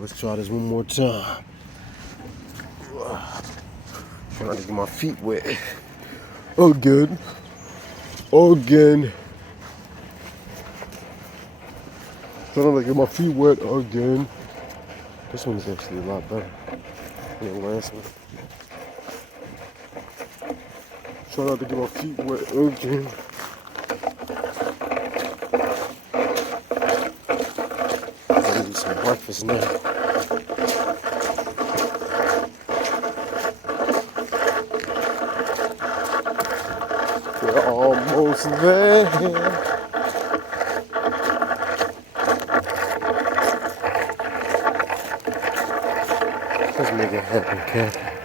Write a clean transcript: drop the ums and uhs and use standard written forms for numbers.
Let's try this one more time. Trying to get my feet wet. Again. Again. Trying to get my feet wet again. This one's actually a lot better than the last one. Try not to get my feet wet again. I'm gonna eat some breakfast now. We're almost there. Let's make it happen, Cap.